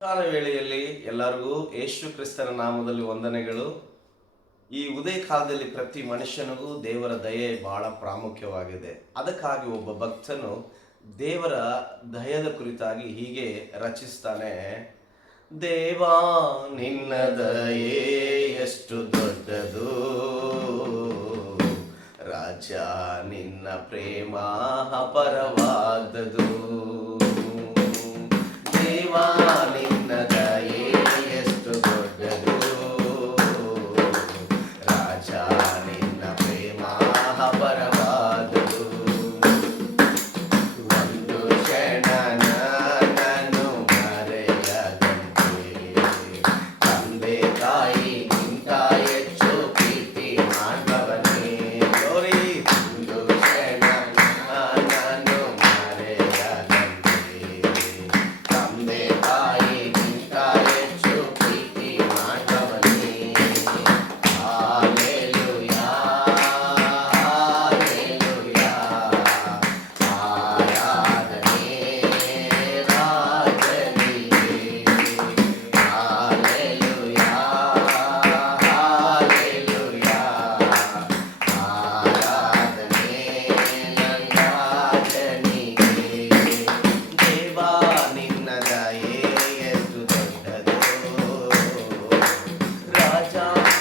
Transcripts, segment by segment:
ಕಾಲ ವೇಳೆಯಲ್ಲಿ ಎಲ್ಲರಿಗೂ ಯೇಸು ಕ್ರಿಸ್ತನ ನಾಮದಲ್ಲಿ ವಂದನೆಗಳು. ಈ ಉದಯ ಕಾಲದಲ್ಲಿ ಪ್ರತಿ ಮನುಷ್ಯನಿಗೂ ದೇವರ ದಯೆ ಬಹಳ ಪ್ರಾಮುಖ್ಯವಾಗಿದೆ. ಅದಕ್ಕಾಗಿ ಒಬ್ಬ ಭಕ್ತನು ದೇವರ ದಯದ ಕುರಿತಾಗಿ ಹೀಗೆ ರಚಿಸ್ತಾನೆ. ದೇವಾ, ನಿನ್ನ ದಯೆ ಎಷ್ಟು ದೊಡ್ಡದು. ರಾಜ, ನಿನ್ನ ಪ್ರೇಮ ಅಪರವಾದದು.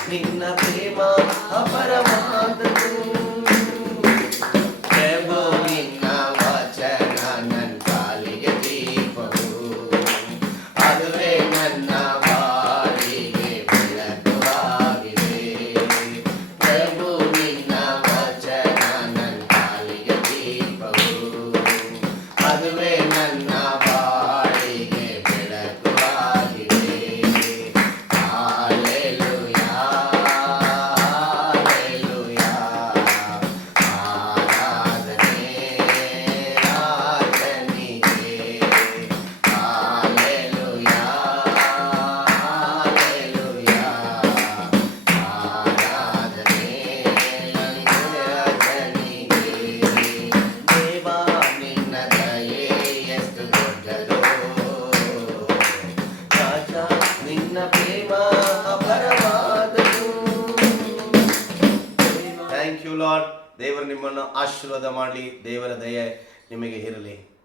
ನಿನ್ನ ಪ್ರೇಮ ಅಪರವಾದದು ಪ್ರಭು ನಿನ್ನ ವಚನ ನನ್ನ ಕಾಲಿಗೆ ದೀಪವು. ಅದುವೇ ನನ್ನ ಬಾಳಿಗೆ ಬೆಳಕು ಆಗಿದೆ ಪ್ರಭು ನಿನ್ನ ವಚನ ನನ್ನ ಕಾಲಿಗೆ ದೀಪವು. ಅದುವೇ ನನ್ನ ನಿನ್ನ ಪ್ರೇಮ ಅಪರವಾದದು ಥ್ಯಾಂಕ್ ಯು ಲಾರ್ಡ್ ದೇವರು ನಿಮ್ಮನ್ನು ಆಶೀರ್ವಾದ ಮಾಡಲಿ. ದೇವರ ದಯೆ ನಿಮಗೆ ಇರಲಿ.